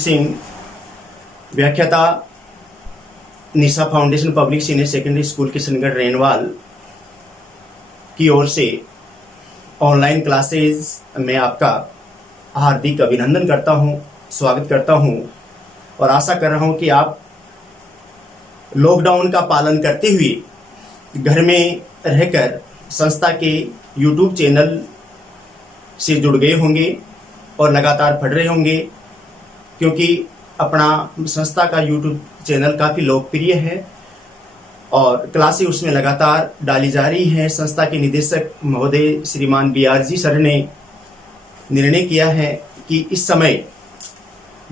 सिंह, व्याख्याता Nisha foundation public senior secondary school Kishangarh Renwal की ओर से ऑनलाइन क्लासेस में आपका हार्दिक अभिनंदन करता हूं, स्वागत करता हूं और आशा कर रहा हूं कि आप लॉकडाउन का पालन करते हुए घर में रहकर संस्था के YouTube चैनल से जुड़ गए होंगे और लगातार पढ़ रहे होंगे, क्योंकि अपना संस्था का YouTube चैनल काफ़ी लोकप्रिय है और क्लासें उसमें लगातार डाली जा रही हैं। संस्था के निदेशक महोदय श्रीमान BRG सर ने निर्णय किया है कि इस समय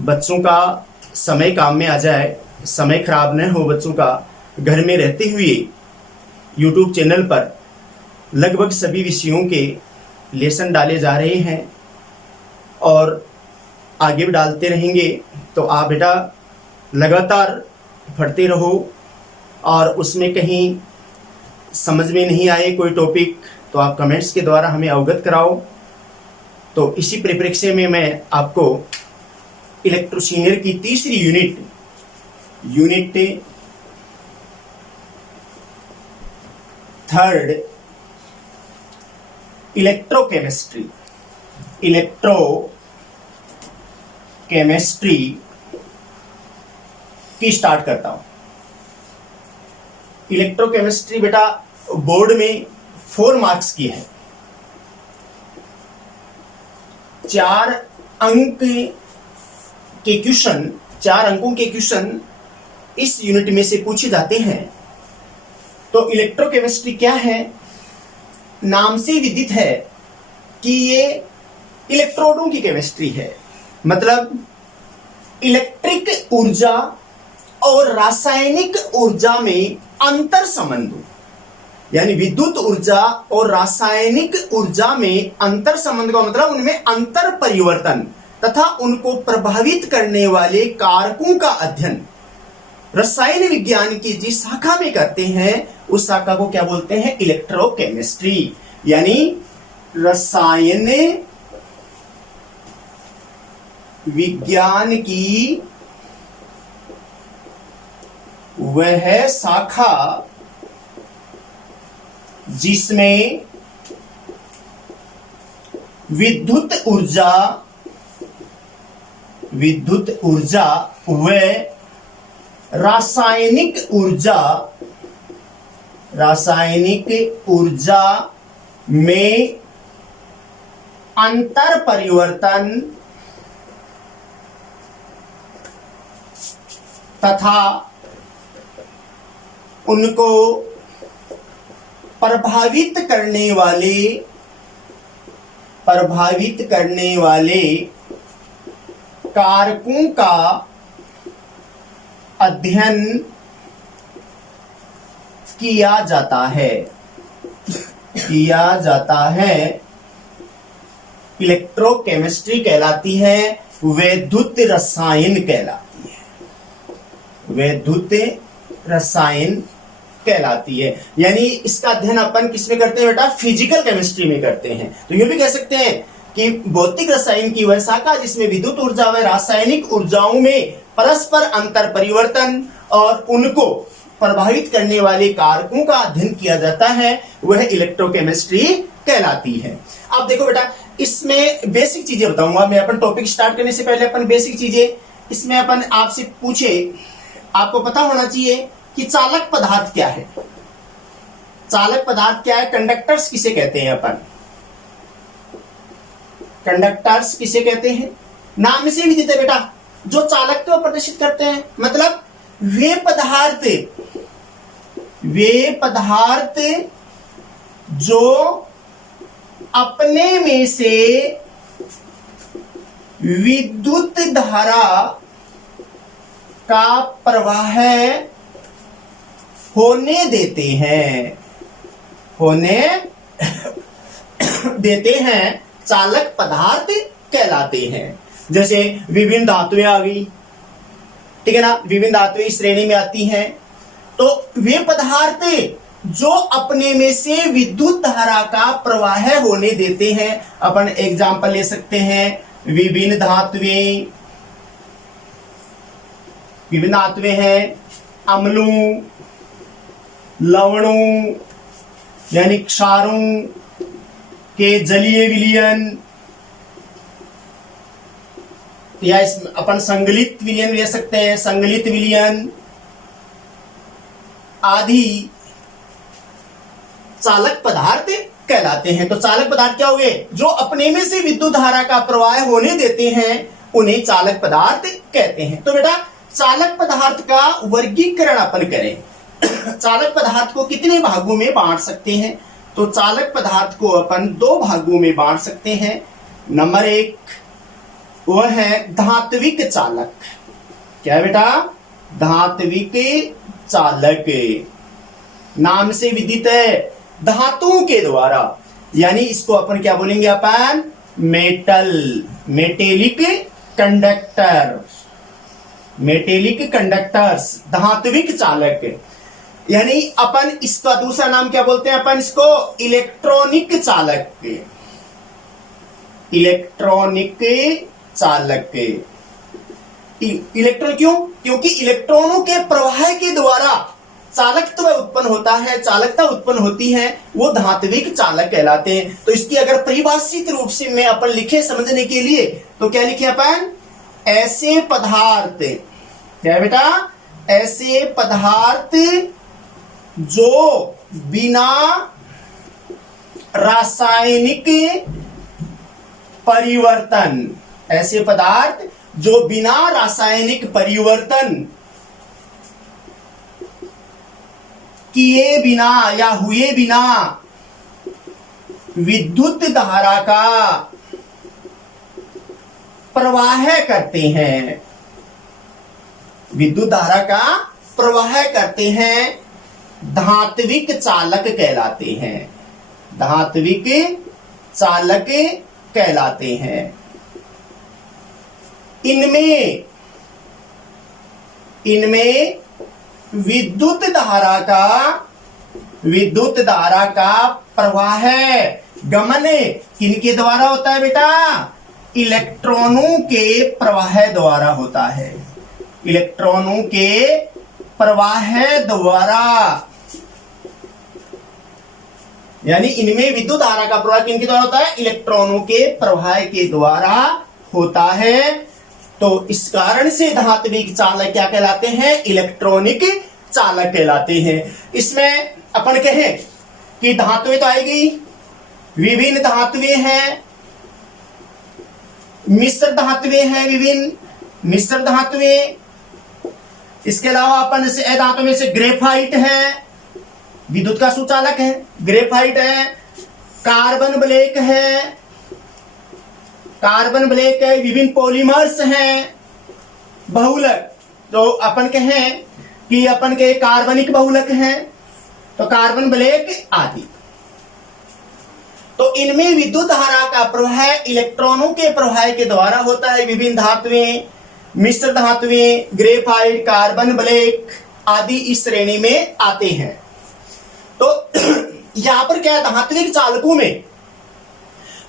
बच्चों का समय काम में आ जाए, समय खराब न हो बच्चों का, घर में रहते हुए YouTube चैनल पर लगभग सभी विषयों के लेसन डाले जा रहे हैं और आगे भी डालते रहेंगे। तो आप बेटा लगातार पढ़ते रहो और उसमें कहीं समझ में नहीं आए कोई टॉपिक तो आप कमेंट्स के द्वारा हमें अवगत कराओ। तो इसी परिप्रेक्ष्य में मैं आपको इलेक्ट्रो सीनियर की तीसरी यूनिट थर्ड इलेक्ट्रोकेमिस्ट्री की स्टार्ट करता हूं। इलेक्ट्रोकेमिस्ट्री बेटा बोर्ड में 4 मार्क्स की है। 4 अंकों के क्वेश्चन इस यूनिट में से पूछे जाते हैं। तो इलेक्ट्रोकेमिस्ट्री क्या है? नाम से विदित है कि ये इलेक्ट्रोडों की केमिस्ट्री है, मतलब इलेक्ट्रिक ऊर्जा और रासायनिक ऊर्जा में अंतर संबंध, यानी विद्युत ऊर्जा और रासायनिक ऊर्जा में अंतर संबंध का मतलब उनमें अंतर परिवर्तन तथा उनको प्रभावित करने वाले कारकों का अध्ययन रसायन विज्ञान की जिस शाखा में करते हैं उस शाखा को क्या बोलते हैं? इलेक्ट्रोकेमिस्ट्री। यानी रसायन विज्ञान की वह शाखा जिसमें विद्युत ऊर्जा व रासायनिक ऊर्जा में अंतर परिवर्तन तथा उनको प्रभावित करने वाले कारकों का अध्ययन किया जाता है। इलेक्ट्रोकेमिस्ट्री कहलाती है, वैद्युत रसायन कहलाती है। यानी इसका अध्ययन अपन किसमें करते हैं बेटा? फिजिकल केमिस्ट्री में करते हैं। तो ये भी कह सकते हैं कि भौतिक रसायन की वह शाखा जिसमें विद्युत ऊर्जा व रासायनिक ऊर्जाओं में परस्पर अंतर परिवर्तन और उनको प्रभावित करने वाले कारकों का अध्ययन किया जाता है, वह इलेक्ट्रोकेमिस्ट्री कहलाती है। अब देखो बेटा, इसमें बेसिक चीजें बताऊंगा मैं। अपन टॉपिक स्टार्ट करने से पहले अपन बेसिक चीजें इसमें अपन आपसे पूछे, आपको पता होना चाहिए कि चालक पदार्थ क्या है। चालक पदार्थ क्या है? कंडक्टर्स किसे कहते हैं? अपन कंडक्टर्स किसे कहते हैं? नाम से भी देते हैं बेटा, जो चालक को प्रदर्शित करते हैं। मतलब वे पदार्थ जो अपने में से विद्युत धारा का प्रवाह होने देते हैं, चालक पदार्थ कहलाते हैं। जैसे विभिन्न धातुएं आ गई, ठीक है ना, विभिन्न धातुएं इस श्रेणी में आती हैं। तो वे पदार्थ जो अपने में से विद्युत धारा का प्रवाह होने देते हैं, अपन एग्जांपल ले सकते हैं विभिन्न धातुएं विभिन्न धातुएं हैं अम्लों, लवणों यानी क्षारों के जलीय विलयन, या इसमें अपन संगलित विलयन ले सकते हैं, संगलित विलयन आदि चालक पदार्थ कहलाते हैं। तो चालक पदार्थ क्या हुए? जो अपने में से विद्युत धारा का प्रवाह होने देते हैं उन्हें चालक पदार्थ कहते हैं। तो बेटा चालक पदार्थ का वर्गीकरण अपन करें। चालक पदार्थ को कितने भागों में बांट सकते हैं? तो चालक पदार्थ को अपन दो भागों में बांट सकते हैं। नंबर एक वह है धात्विक चालक। क्या है बेटा? धात्विक चालक नाम से विदित है, धातुओं के द्वारा, यानी इसको अपन क्या बोलेंगे? अपन metal, metallic conductor, metallic conductors, धात्विक चालक। यानी अपन इसका दूसरा नाम क्या बोलते हैं? अपन इसको इलेक्ट्रॉनिक चालक, इलेक्ट्रॉनिक चालक। इलेक्ट्रॉन क्यों? क्योंकि इलेक्ट्रॉनों के प्रवाह के द्वारा चालकत्व उत्पन्न होता है, चालकता उत्पन्न होती है, वो धात्विक चालक कहलाते हैं। तो इसकी अगर परिभाषित रूप से में अपन लिखे समझने के लिए तो क्या लिखे अपन? ऐसे पदार्थ, क्या है बेटा? ऐसे पदार्थ जो बिना रासायनिक परिवर्तन, ऐसे पदार्थ जो बिना रासायनिक परिवर्तन किए बिना या हुए बिना विद्युत धारा का प्रवाह करते हैं, विद्युत धारा का प्रवाह करते हैं, धात्विक चालक कहलाते हैं, धात्विक चालक कहलाते हैं। इनमें विद्युत धारा का प्रवाह गमन किनके द्वारा होता है बेटा? इलेक्ट्रॉनों के प्रवाह द्वारा होता है, इलेक्ट्रॉनों के प्रवाह द्वारा। यानी इनमें विद्युत धारा का प्रवाह किनके द्वारा होता है? इलेक्ट्रॉनों के प्रवाह के द्वारा होता है। तो इस कारण से धात्विक चालक क्या कहलाते हैं? इलेक्ट्रॉनिक चालक कहलाते हैं। इसमें अपन कहें कि धातुएं तो आएगी, विभिन्न धातुएं हैं, मिश्र धातुएं हैं, विभिन्न मिश्र धातुएं। इसके अलावा अपन से धातु में से ग्रेफाइट है, विद्युत का सुचालक है, ग्रेफाइट है, कार्बन ब्लैक है, कार्बन ब्लैक है, विभिन्न पॉलीमर्स हैं, बहुलक, तो अपन कहें कि अपन के कार्बनिक बहुलक हैं, तो कार्बन ब्लैक आदि। तो इनमें विद्युत धारा का प्रवाह इलेक्ट्रॉनों के प्रवाह के द्वारा होता है। विभिन्न धातुएं, मिश्र धातुएं, ग्रेफाइट, कार्बन ब्लैक आदि इस श्रेणी में आते हैं। तो यहां पर क्या है? धात्विक चालकों में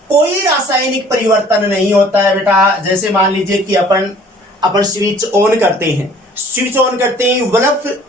कोई रासायनिक परिवर्तन नहीं होता है बेटा। जैसे मान लीजिए कि अपन स्विच ऑन करते हैं, स्विच ऑन करते ही बल्ब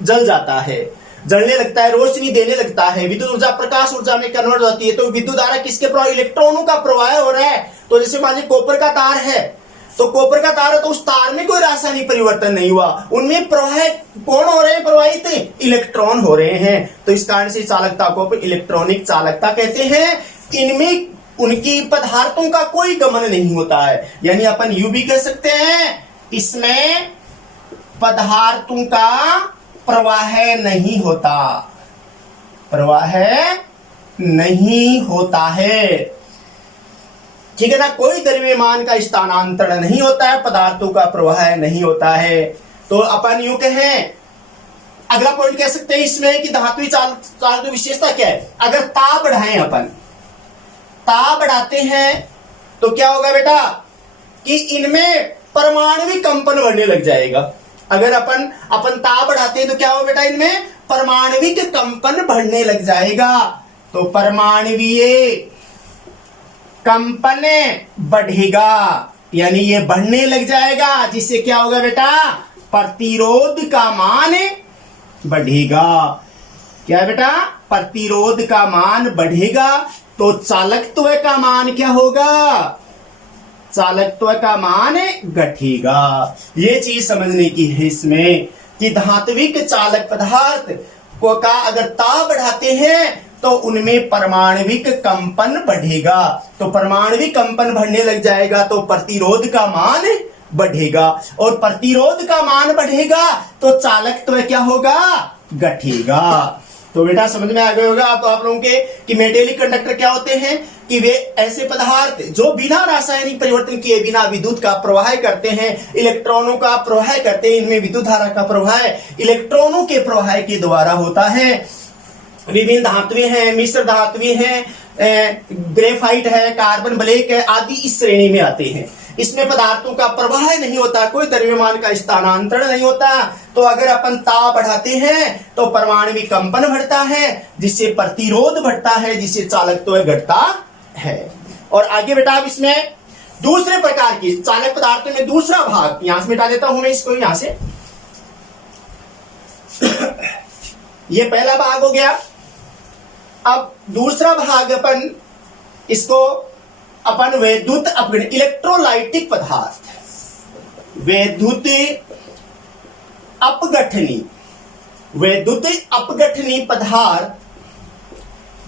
जल जाता है, जलने लगता है, रोशनी देने लगता है, विद्युत ऊर्जा प्रकाश ऊर्जा में कन्वर्ट होती है। तो विद्युत धारा किसके प्रवाह? इलेक्ट्रॉनों का प्रवाह हो रहा है। तो जैसे मान लीजिए कॉपर का तार है, तो कॉपर का तार है तो उस तार में कोई रासायनिक परिवर्तन नहीं हुआ, उनमें प्रवाह कौन हो रहे हैं? प्रवाहित इलेक्ट्रॉन हो रहे हैं। तो इस कारण से चालकता को इलेक्ट्रॉनिक चालकता कहते हैं। इनमें उनकी पदार्थों का कोई गमन नहीं होता है, यानी अपन यूं भी कह सकते हैं इसमें पदार्थों का प्रवाह नहीं होता, प्रवाह नहीं होता है, ठीक है ना। कोई द्रव्यमान का स्थानांतरण नहीं होता है, पदार्थों का प्रवाह नहीं होता है। तो अपन यूं कहें, अगला पॉइंट कह सकते हैं इसमें कि धात्विक चालक की विशेषता क्या है? अगर ताप बढ़ाएं, अपन ताप बढ़ाते हैं तो क्या होगा बेटा? कि इनमें परमाणविक कंपन बढ़ने लग जाएगा। अगर अपन ताप बढ़ाते हैं तो क्या होगा बेटा? इनमें परमाणविक कंपन बढ़ने लग जाएगा। तो परमाणवीय कंपन बढ़ेगा, यानी ये बढ़ने लग जाएगा, जिससे क्या होगा बेटा? प्रतिरोध का मान बढ़ेगा। क्या है बेटा? प्रतिरोध का मान बढ़ेगा तो चालकत्व का मान क्या होगा? चालकत्व का मान घटेगा। ये चीज समझने की है इसमें कि धात्विक चालक पदार्थ को का अगर ताप बढ़ाते हैं तो उनमें परमाणविक कंपन बढ़ेगा, तो परमाणविक कंपन बढ़ने लग जाएगा तो प्रतिरोध का मान बढ़ेगा, और प्रतिरोध का मान बढ़ेगा तो चालकत्व क्या होगा? घटेगा। तो बेटा समझ में आ गया होगा तो आप लोगों के कि मेटेलिक कंडक्टर क्या होते हैं कि वे ऐसे पदार्थ जो बिना रासायनिक परिवर्तन किए बिना विद्युत का प्रवाह करते हैं, इलेक्ट्रॉनों का प्रवाह करते हैं। इनमें विद्युत धारा का प्रवाह इलेक्ट्रॉनों के प्रवाह के द्वारा होता है। विभिन्न धातुएं हैं, मिश्र धातुएं हैं, ग्रेफाइट है, कार्बन ब्लैक है आदि इस श्रेणी में आते हैं। इसमें पदार्थों का प्रवाह नहीं होता, कोई द्रव्यमान का स्थानांतरण नहीं होता। तो अगर अपन ताप बढ़ाते हैं तो परमाणविक कंपन बढ़ता है जिससे प्रतिरोध बढ़ता है, जिससे चालकत्व घटता है। और आगे बेटा अब इसमें दूसरे प्रकार की चालक पदार्थों में दूसरा भाग यहां से मिटा देता हूं मैं इसको यहां से। ये पहला भाग हो गया। अब दूसरा भाग अपन इसको अपन वैद्युत अपघटन इलेक्ट्रोलाइटिक पदार्थ, वैद्युत अपघटनी, वैद्युत अपघटनी पदार्थ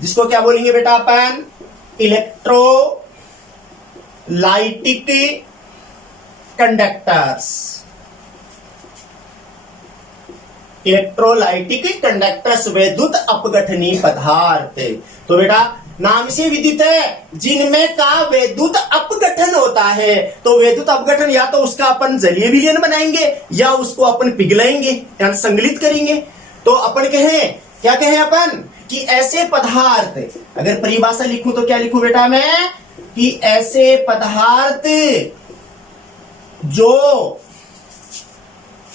जिसको क्या बोलेंगे बेटा अपन? इलेक्ट्रोलाइटिक कंडक्टर्स, इलेक्ट्रोलाइटिक कंडक्टर्स वैद्युत अपघटनी पदार्थ। तो बेटा नाम से विदित है जिनमें का वैद्युत अपघटन होता है। तो वैद्युत अपघटन या तो उसका अपन जलीय विलयन बनाएंगे या उसको अपन पिघलाएंगे या संगलित करेंगे। तो अपन कहें क्या कहें अपन कि ऐसे पदार्थ, अगर परिभाषा लिखूं तो क्या लिखूं बेटा मैं कि ऐसे पदार्थ जो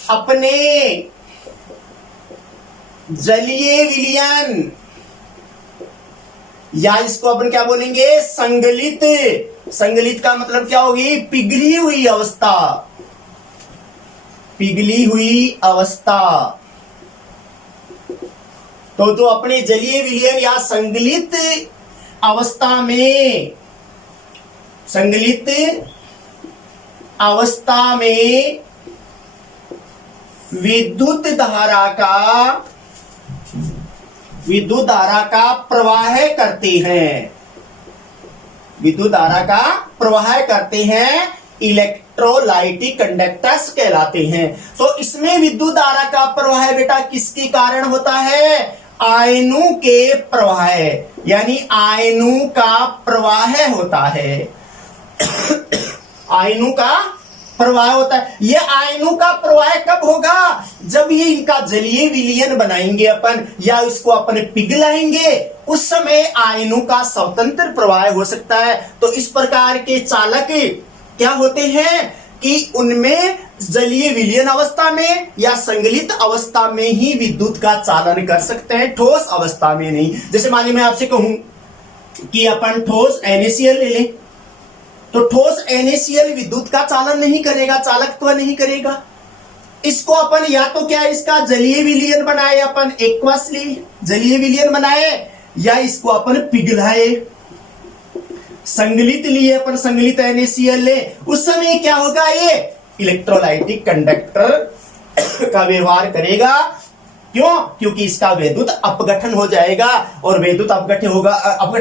अपने जलीय विलयन या इसको अपन क्या बोलेंगे? संगलित। संगलित का मतलब क्या होगी? पिघली हुई अवस्था, पिघली हुई अवस्था। तो जो अपने जलीय विलयन या संगलित अवस्था में, संगलित अवस्था में विद्युत धारा का प्रवाह करते हैं, विद्युत धारा का प्रवाह करते हैं, इलेक्ट्रोलाइटिक कंडक्टर्स कहलाते हैं। तो इसमें विद्युत धारा का प्रवाह बेटा किसके कारण होता है? आयनों के प्रवाह, यानी आयनों का प्रवाह होता है। आयनों का प्रवाह होता है। ये आयनों का प्रवाह कब होगा? जब ये इनका जलीय विलयन बनाएंगे अपन या इसको अपन पिघलाएंगे, उस समय आयनों का स्वतंत्र प्रवाह हो सकता है। तो इस प्रकार के चालक क्या होते हैं कि उनमें जलीय विलयन अवस्था में या संगलित अवस्था में ही विद्युत का चालन कर सकते हैं, ठोस अवस्था में नहीं। जैसे मानिए मैं आपसे कहूं कि अपन ठोस NaCl ले लें, तो ठोस NaCl विद्युत का चालन नहीं करेगा, चालकत्व नहीं करेगा। इसको अपन या तो क्या इसका जलीय विलयन बनाए अपन एक्वसली जलीय विलयन बनाए, या इसको अपन पिघलाए, संगलित लिए अपन संगलित NaCl ले। उस समय क्या होगा? ये इलेक्ट्रोलाइटिक कंडक्टर का व्यवहार करेगा। क्यों? क्योंकि इसका वैद्युत अपघटन हो जाएगा, और वैद्युत अपघटन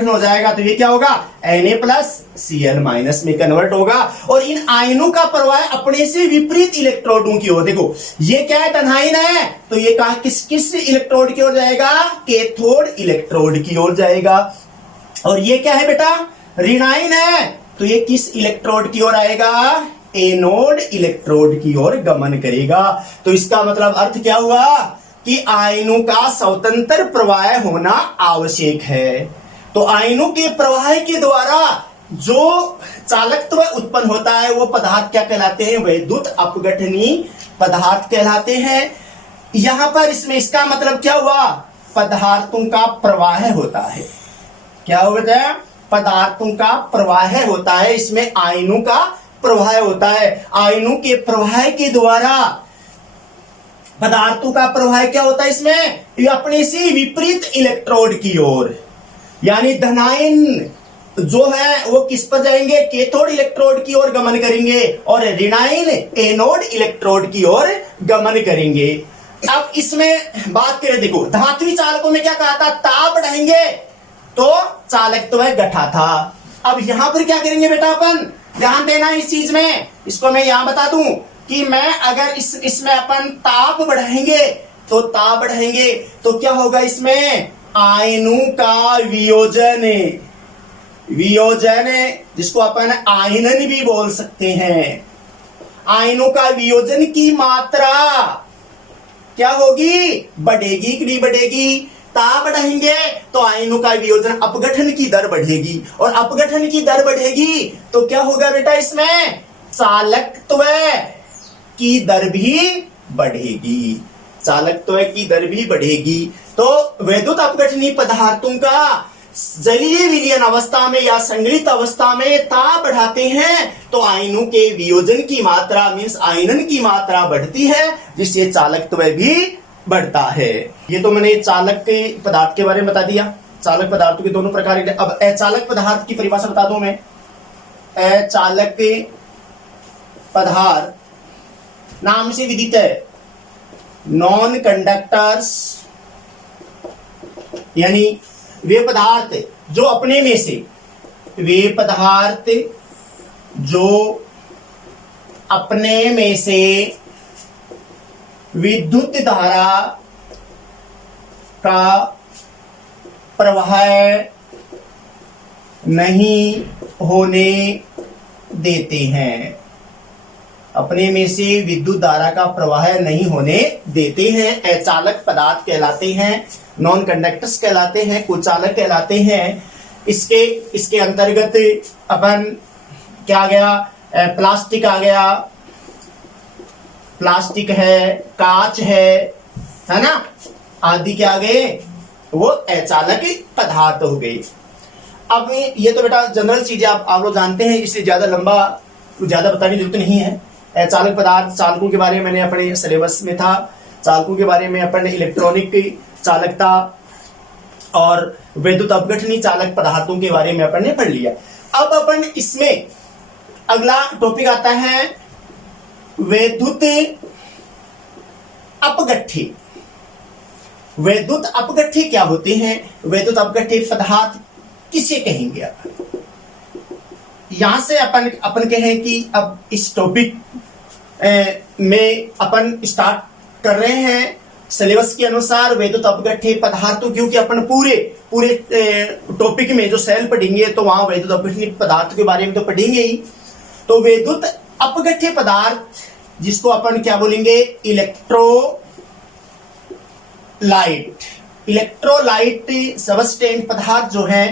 हो जाएगा तो ये क्या होगा? Na+Cl- में कन्वर्ट होगा, और इन आयनों का प्रवाह अपने से विपरीत इलेक्ट्रोडों की ओर। देखो ये क्या है? धनायन है, तो ये कहा किस इलेक्ट्रोड की ओर जाएगा? कैथोड इलेक्ट्रोड की ओर जाएगा। और ये क्या है बेटा? ऋणायन है, तो ये किस इलेक्ट्रोड की ओर आएगा? एनोड इलेक्ट्रोड की ओर गमन करेगा। तो इसका मतलब अर्थ क्या हुआ कि आयनों का स्वतंत्र प्रवाह होना आवश्यक है। तो आयनों के प्रवाह के द्वारा जो चालकत्व उत्पन्न होता है वो पदार्थ क्या कहलाते हैं? वैद्युत अपघटनी पदार्थ कहलाते हैं। यहां पर इसमें इसका मतलब क्या हुआ? पदार्थों का प्रवाह होता है। क्या होता है? पदार्थों का प्रवाह होता है। इसमें आयनों का प्रवाह होता है। आयनों के प्रवाह के द्वारा पदार्थों का प्रवाह क्या होता है इसमें, ये अपने से विपरीत इलेक्ट्रोड की ओर, यानी धनायन जो है वो किस पर जाएंगे, कैथोड इलेक्ट्रोड की ओर गमन करेंगे और ऋणायन एनोड इलेक्ट्रोड की ओर गमन करेंगे। अब इसमें बात करें, देखो धात्विक चालकों में क्या कहा था, ताप बढ़ाएंगे तो चालकत्व घटा था। अब यहां पर क्या करेंगे बेटा, अपन ध्यान देना इस चीज में, इसको मैं यहां बता दूं कि मैं अगर इसमें अपन ताप बढ़ाएंगे तो क्या होगा, इसमें आयनों का वियोजन जिसको अपन आयनन भी बोल सकते हैं, आयनों का वियोजन की मात्रा क्या होगी, बढ़ेगी कि नहीं बढ़ेगी। ताप बढ़ाएंगे तो आयनों का वियोजन अपघटन की दर बढ़ेगी, और अपघटन की दर बढ़ेगी तो क्या होगा बेटा, इसमें चालकत्व की दर भी बढ़ेगी, चालकत्व की दर भी बढ़ेगी। तो वैद्युत अपघटनीय पदार्थों का जलीय विलयन अवस्था में या संगलित अवस्था में ताप बढ़ाते हैं तो आयनों के वियोजन की मात्रा मींस आयनन की मात्रा बढ़ती है, जिससे चालकत्व भी बढ़ता है। ये तो मैंने चालक के पदार्थ के बारे में बता दिया, चालक पदार्थों के दोनों प्रकार। अब अचालक पदार्थ की परिभाषा बता दूं मैं। अचालक पदार्थ नाम से विदित है, नॉन कंडक्टर्स, यानी वे पदार्थ जो अपने में से, वे पदार्थ जो अपने में से विद्युत धारा का प्रवाह नहीं होने देते हैं, अपने में से विद्युत धारा का प्रवाह नहीं होने देते हैं, अचालक पदार्थ कहलाते हैं, नॉन कंडक्टर्स कहलाते हैं, कुचालक कहलाते हैं। इसके अंतर्गत अपन क्या आ गया, प्लास्टिक आ गया, प्लास्टिक है, कांच है ना, आदि क्या आ गए, वो अचालक पदार्थ हो गए। अब ये तो बेटा जनरल चीजें आप लोग जानते हैं, इससे ज्यादा बताने की जरूरत नहीं है। चालक पदार्थ, चालकों के बारे में मैंने अपने सिलेबस में था, चालकों के बारे में अपन इलेक्ट्रॉनिक चालकता और वैद्युत अपघटनीय चालक पदार्थों के बारे में अपन ने पढ़ लिया। अब अपन इसमें अगला टॉपिक आता है वैद्युत अपघट्य। वैद्युत अपघट्य क्या होते हैं, वैद्युत अपघट्य पदार्थ किसे कहेंगे अपन। यहां से अपन कहें कि अब इस टॉपिक में अपन स्टार्ट कर रहे हैं सिलेबस के अनुसार वैद्युत अपघट्य पदार्थों, क्योंकि अपन पूरे टॉपिक में जो सेल पढ़ेंगे तो वहां वैद्युत अपघट्य पदार्थ के बारे में तो पढ़ेंगे ही। तो वैद्युत अपघट्य पदार्थ जिसको अपन क्या बोलेंगे, इलेक्ट्रोलाइट सबस्टेंट पदार्थ जो है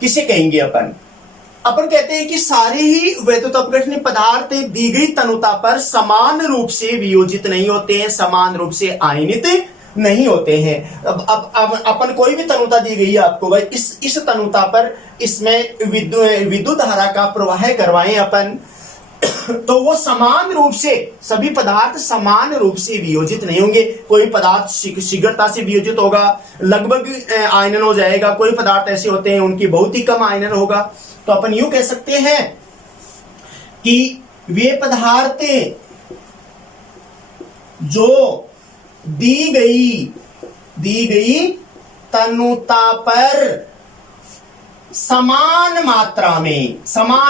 किसे कहेंगे अपन कहते हैं कि सारे ही वैद्युत अपघटनीय पदार्थ दी गई तनुता पर समान रूप से वियोजित नहीं होते हैं, समान रूप से आयनित नहीं होते हैं। अब अपन कोई भी तनुता दी गई है आपको, भाई इस तनुता पर इसमें विद्युत धारा का प्रवाह करवाएं अपन तो वो समान रूप से, सभी पदार्थ समान रूप से वियोजित नहीं होंगे। कोई पदार्थ शीघ्रता से वियोजित होगा, लगभग आयनन हो जाएगा, कोई पदार्थ ऐसे होते हैं उनकी बहुत ही कम आयनन होगा। तो अपन यूं कह सकते हैं कि वे पदार्थ जो दी गई तनुता पर समान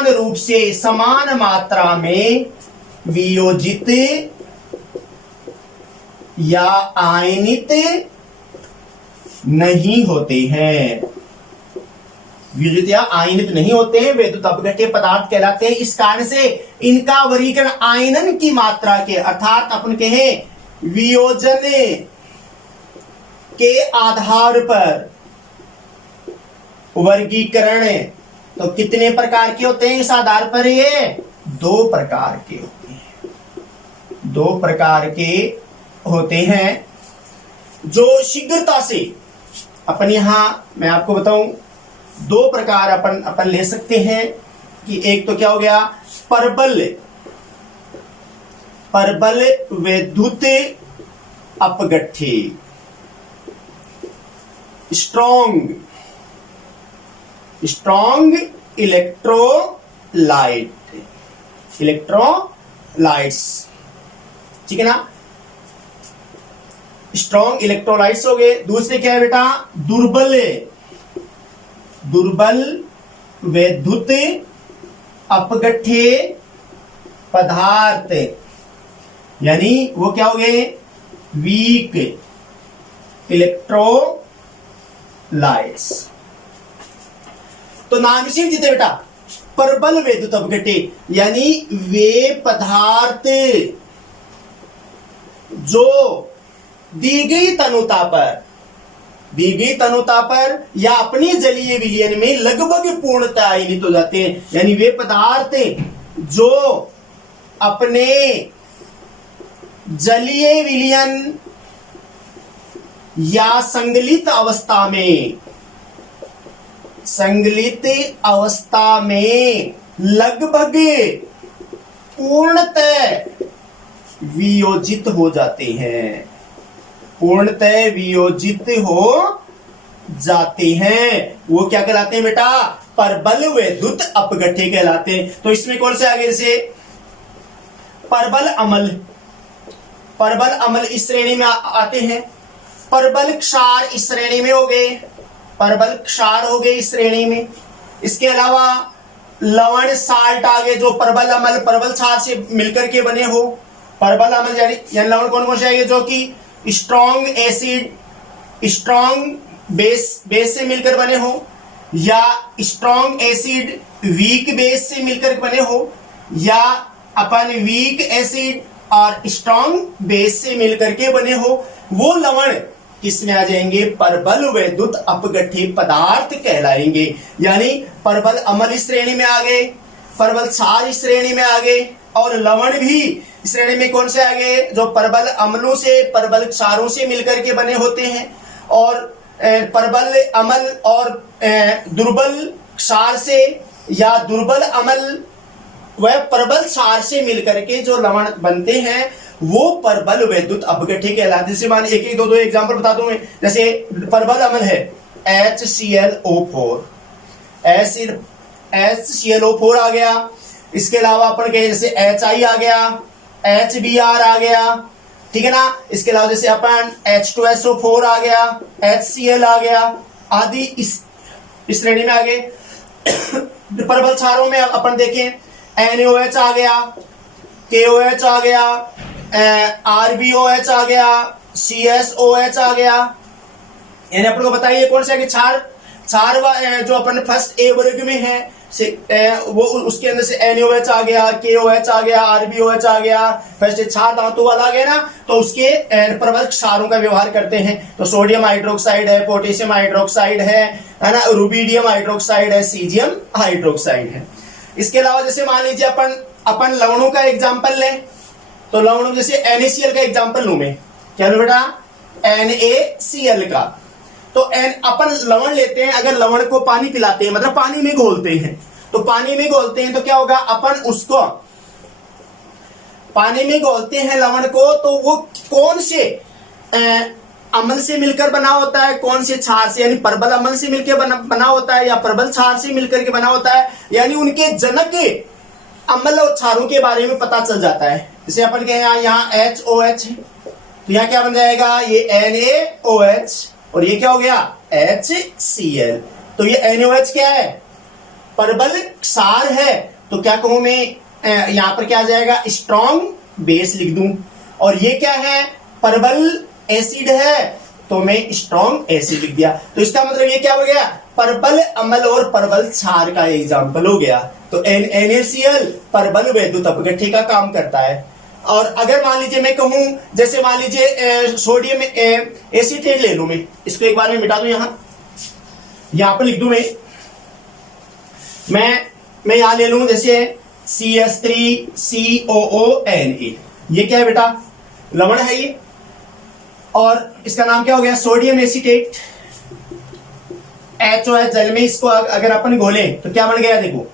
रूप से समान मात्रा में वियोजित या आयनित नहीं होते हैं, वियोजित या आयनित नहीं होते हैं, वैद्युत अपघट्य पदार्थ कहलाते हैं। इस कारण से इनका वर्गीकरण आयनन की मात्रा के अर्थात अपन कहें वियोजन के आधार पर वर्गीकरण तो कितने प्रकार के होते हैं, इस आधार पर ये 2 प्रकार के होते हैं, 2 प्रकार के होते हैं जो शीघ्रता से अपन यहां मैं आपको बताऊं 2 प्रकार अपन ले सकते हैं कि एक तो क्या हो गया, परबल वैद्युत अपगठे, स्ट्रॉन्ग इलेक्ट्रोलाइट्स, ठीक है ना। स्ट्रॉन्ग इलेक्ट्रोलाइट्स हो गए। दूसरे क्या है बेटा, दुर्बल वैद्युत अपगठे पदार्थ, यानी वो क्या हो गए, वीक इलेक्ट्रोलाइट्स। तो नाम इसी में जीते बेटा, प्रबल वैद्युत अपघटे, यानी वे पदार्थ जो दी गई तनुता पर या अपनी जलीय विलयन में लगभग पूर्णतः आयनित हो जाते हैं। यानी वे पदार्थ जो अपने जलीय विलयन या संगलित अवस्था में लगभग पूर्णतः वियोजित हो जाते हैं, वो क्या कहलाते हैं बेटा, प्रबल वैद्युत अपघटे कहलाते हैं। तो इसमें कौन से आगे, जैसे प्रबल अम्ल इस श्रेणी में आते हैं, प्रबल क्षार इस श्रेणी में हो गए, इस श्रेणी में। इसके अलावा लवण साल्ट आगे, जो प्रबल अम्ल प्रबल क्षार से मिलकर के बने हो, प्रबल अम्ल यानी लवण कौन कौन से आएंगे, जो कि स्ट्रॉन्ग बेस से मिलकर बने हो, या स्ट्रॉन्ग एसिड वीक बेस से मिलकर बने हो, या अपन वीक एसिड और स्ट्रॉन्ग बेस से मिलकर के बने हो, वो लवण किसमें आ जाएंगे, प्रबल वैद्युत अपघटे पदार्थ कहलाएंगे। यानी प्रबल अम्ल इस श्रेणी में आ गए, प्रबल क्षार इस श्रेणी में आ गए, और लवण भी इस श्रेणी में कौन से आ गए, जो प्रबल अम्लों से प्रबल क्षारों से मिलकर के बने होते हैं, और प्रबल अम्ल और दुर्बल क्षार से या दुर्बल अम्ल वह प्रबल क्षार से मिलकर के जो लवण बनते हैं वो प्रबल वैद्युत अपघटे कहलाते हैं। जैसे मान एक दो एग्जांपल बता दूं मैं, जैसे प्रबल अम्ल है HClO4, HClO4 आ गया। इसके अलावा अपन कहें जैसे HI आ गया, HBr आ गया, ठीक है ना। इसके अलावा जैसे अपन H2SO4 आ गया, HCl आ गया, आदि इस श्रेणी में आ गए। प्रबल क्षारों में अपन देखें NaOH आ गया, KOH आ गया, RbOH आ गया, CSOH आ गया। यानी अपन को बताइए कौन से क्षार जो अपन फर्स्ट ए वर्ग में है वो उसके अंदर से NaOH आ गया, KOH आ गया, RbOH आ गया, फिर से क्षार धातु वाला आ गया ना, तो उसके प्रबल क्षारों का व्यवहार करते हैं। तो सोडियम हाइड्रोक्साइड है, पोटेशियम हाइड्रोक्साइड है ना, रुबिडियम हाइड्रोक्साइड है, सीजियम हाइड्रोक्साइड है। इसके अलावा जैसे मान लीजिए अपन लवणों का एग्जाम्पल लें, तो लवणों जैसे NaCl का एग्जाम्पल लूं मैं, क्या लूं बेटा, NaCl का। तो अपन लवण लेते हैं, अगर लवण को पानी पिलाते हैं, मतलब पानी में घोलते हैं, तो पानी में घोलते हैं तो क्या होगा, अपन उसको पानी में घोलते हैं लवण को, तो वो कौन से अम्ल से मिलकर बना होता है, कौन से क्षार से, यानी प्रबल अम्ल से मिलकर बना होता है या प्रबल क्षार से मिलकर के बना होता है, यानी उनके जनक अम्ल और क्षारों के बारे में पता चल जाता है। जैसे अपन कहें यहाँ HOH है, तो यहाँ क्या बन जाएगा, ये NaOH, और ये क्या हो गया, HCl। तो ये NaOH क्या है, प्रबल क्षार है, तो क्या कहूं मैं, यहां पर क्या आ जाएगा, स्ट्रॉन्ग बेस लिख दूं। और ये क्या है, प्रबल एसिड है, तो मैं स्ट्रॉन्ग एसिड लिख दिया। तो इसका मतलब ये क्या हो गया, प्रबल अम्ल और प्रबल क्षार का एग्जाम्पल हो गया। तो NaCl प्रबल वैद्युत अपघटे का काम करता है। और अगर मान लीजिए मैं कहूं, जैसे मान लीजिए सोडियम एसीटेट ले लूं मैं, इसको एक बार में मिटा दूं, यहां पर लिख दूं मैं यहां ले लूं जैसे CH3COONA, ये क्या है बेटा, लवण है ये, और इसका नाम क्या हो गया, सोडियम एसीटेट। HOH जल में इसको अगर अपन घोलें तो क्या बन गया, देखो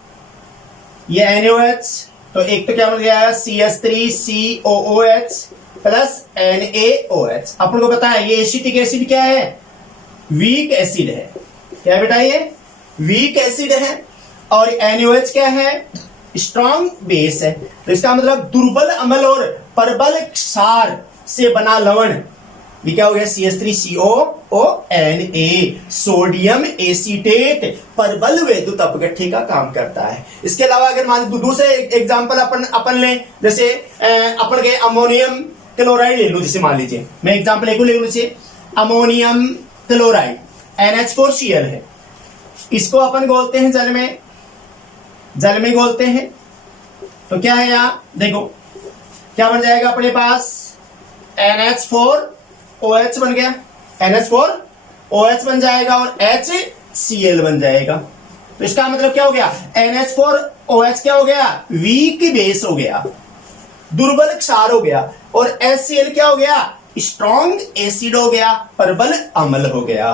ये NaOH, तो एक तो क्या बन गया CH3COOH, प्लस NaOH। अपन को पता है ये एसिटिक एसिड क्या है, वीक एसिड है। क्या है बेटा, ये वीक एसिड है। और NaOH क्या है, स्ट्रॉन्ग बेस है। तो इसका मतलब दुर्बल अम्ल और प्रबल क्षार से बना लवण ये क्या हो गया, CH3COONA, सोडियम एसीटेट प्रबल वैद्युत अपघट्य का काम करता है। इसके अलावा अगर मान दूसरे एग्जांपल अपन ले, जैसे अपन के अमोनियम क्लोराइड ले लो, जैसे मान लीजिए मैं एग्जांपल एक ले लूं, जैसे अमोनियम क्लोराइड NH4Cl है। इसको अपन बोलते हैं जल में घोलते हैं तो क्या है, यहां देखो क्या बन जाएगा अपने पास, NH4OH बन गया, NH4OH बन जाएगा और HCl बन जाएगा। तो इसका मतलब क्या हो गया, NH4OH क्या हो गया, वीक बेस हो गया, दुर्बल क्षार हो गया, और HCl क्या हो गया, स्ट्रॉन्ग एसिड हो गया, प्रबल अम्ल हो गया।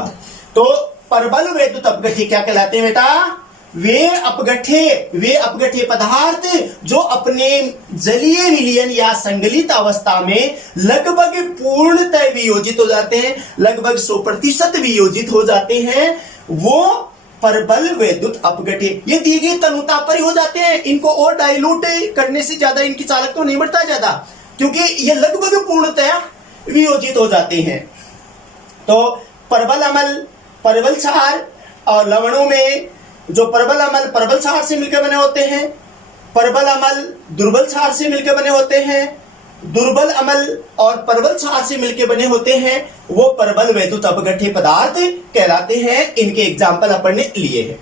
तो प्रबल वैद्युत अपघट्य क्या कहलाते हैं बेटा, वे अपघट्य पदार्थ जो अपने जलीय विलयन या संगलित अवस्था में लगभग पूर्णतः वियोजित हो जाते हैं, लगभग 100% वियोजित हो जाते हैं, वो प्रबल वैद्युत अपघट्य ये दी गई तनुता पर ही हो जाते हैं। इनको और डाइल्यूट करने से ज्यादा इनकी चालकता तो नहीं बढ़ता ज्यादा, क्योंकि ये लगभग पूर्णतः वियोजित हो जाते हैं। तो प्रबल अम्ल, प्रबल क्षार और लवणों में जो प्रबल अम्ल प्रबल क्षार से मिलकर बने होते हैं, प्रबल अम्ल दुर्बल क्षार से मिलकर बने होते हैं, दुर्बल अम्ल और प्रबल क्षार से मिलकर बने होते हैं, वो प्रबल वैद्युत अपघट्य पदार्थ कहलाते हैं। इनके एग्जाम्पल अपन ने लिए हैं।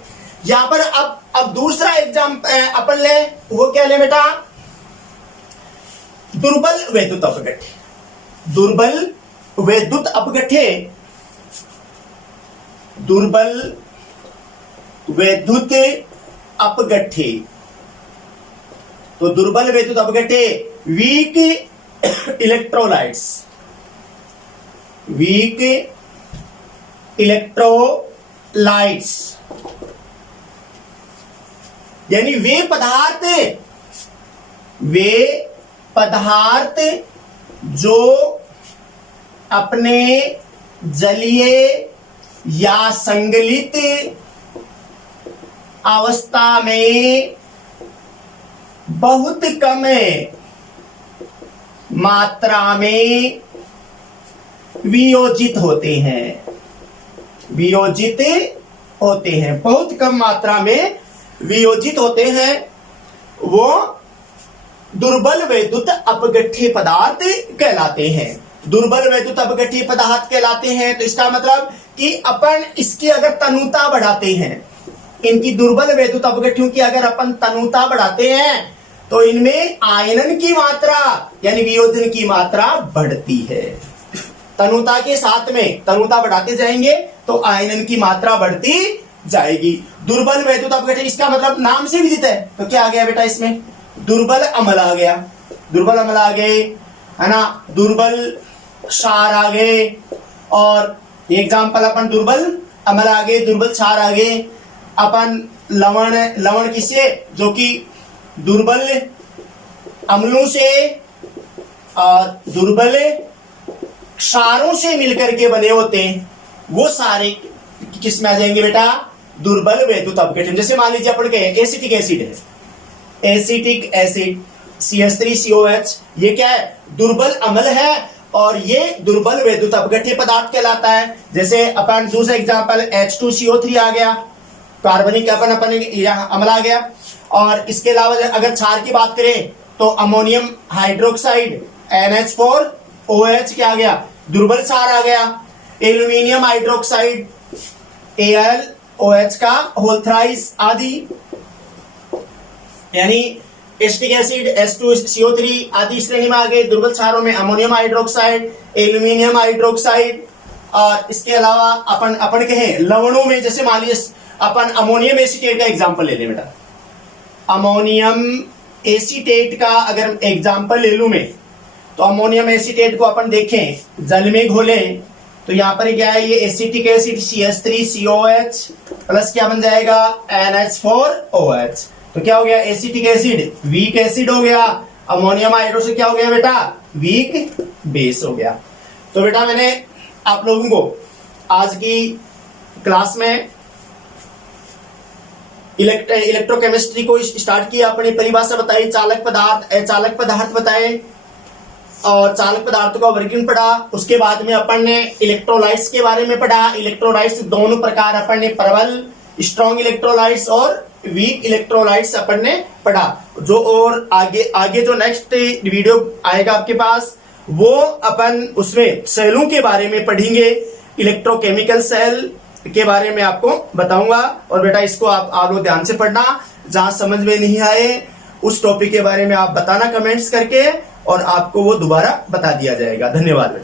यहां पर अब दूसरा एग्जाम्पल अपन ले, वो क्या ले बेटा, दुर्बल वैद्युत अपघट्य। दुर्बल वैद्युत अपघट्य, दुर्बल वैद्युत अपघट्य। तो दुर्बल वैद्युत अपघट्य वीक इलेक्ट्रोलाइट्स, वीक इलेक्ट्रोलाइट्स यानी वे पदार्थ जो अपने जलीय या संगलित अवस्था में बहुत कम मात्रा में वियोजित होते हैं, बहुत कम मात्रा में वियोजित होते हैं, वो दुर्बल वैद्युत अपघट्य पदार्थ कहलाते हैं। दुर्बल वैद्युत अपघट्य पदार्थ कहलाते हैं। तो इसका मतलब कि अपन इसकी अगर तनुता बढ़ाते हैं, इनकी दुर्बल वैद्युत अपघट्यों की अगर अपन तनुता बढ़ाते हैं, तो इनमें आयनन की मात्रा यानी वियोजन की मात्रा बढ़ती है। तनुता के साथ में तनुता बढ़ाते जाएंगे तो आयनन की मात्रा बढ़ती जाएगी। दुर्बल वैद्युत अपघट्य, इसका मतलब नाम से विदित है। तो क्या आ गया बेटा, इसमें दुर्बल अम्ल आ गया, दुर्बल अम्ल आ गए, है ना, दुर्बल क्षार आ गए, और एग्जाम्पल अपन दुर्बल अम्ल आ गए, दुर्बल क्षार आ गए। अपन लवण किसे, जो कि दुर्बल अम्लों से और दुर्बल क्षारों से मिलकर के बने होते हैं, वो सारे किस में आ जाएंगे बेटा, दुर्बल वैद्युत अपघट्य। जैसे मान लीजिए अपन कहें एसिटिक एसिड है, एसिटिक एसिड CH3COH, ये क्या है, दुर्बल अम्ल है और ये दुर्बल वैद्युत अपघट्य पदार्थ कहलाता है। जैसे अपन दूसरा एग्जांपल H2CO3 आ गया, कार्बनिक अपन यहाँ अम्ल आ गया। और इसके अलावा अगर क्षार की बात करें तो अमोनियम हाइड्रोक्साइड NH4OH क्या आ गया, दुर्बल क्षार आ गया। एल्यूमिनियम हाइड्रोक्साइड AlOH का होल थ्राइस आदि, यानी एसिटिक एसिड H2CO3 आदि श्रेणी में आ गए। दुर्बल क्षारों में अमोनियम हाइड्रोक्साइड, एल्यूमिनियम हाइड्रोक्साइड। और इसके अलावा अपन कहें लवणों में, जैसे मान लीजिए अपन अमोनियम एसीटेट का एग्जांपल ले लें बेटा। अमोनियम एसीटेट का अगर एग्जांपल ले लूं मैं, तो अमोनियम एसीटेट को अपन देखें जल में घोलें तो यहां पर क्या है, ये एसिटिक एसिड CH3COH प्लस क्या बन जाएगा, NH4OH। तो क्या हो गया, एसिटिक एसिड वीक एसिड हो गया, अमोनियम हाइड्रोक्साइड क्या हो गया बेटा, वीक बेस हो गया। तो बेटा मैंने आप लोगों को आज की क्लास में इलेक्ट्रोकेमिस्ट्री को स्टार्ट किया, अपनी परिभाषा बताई, चालक पदार्थ, अचालक पदार्थ बताए और चालक पदार्थों का वर्गीकरण पढ़ा। उसके बाद में अपन ने इलेक्ट्रोलाइट्स के बारे में पढ़ा। इलेक्ट्रोलाइट्स दोनों प्रकार अपन ने प्रबल स्ट्रॉन्ग इलेक्ट्रोलाइट्स और वीक इलेक्ट्रोलाइट्स अपन ने पढ़ा। जो और आगे जो नेक्स्ट वीडियो आएगा आपके पास, वो अपन उसमें सेलों के बारे में पढ़ेंगे, इलेक्ट्रोकेमिकल सेल के बारे में आपको बताऊंगा। और बेटा इसको आप लोग ध्यान से पढ़ना, जहां समझ में नहीं आए उस टॉपिक के बारे में आप बताना कमेंट्स करके, और आपको वो दोबारा बता दिया जाएगा। धन्यवाद।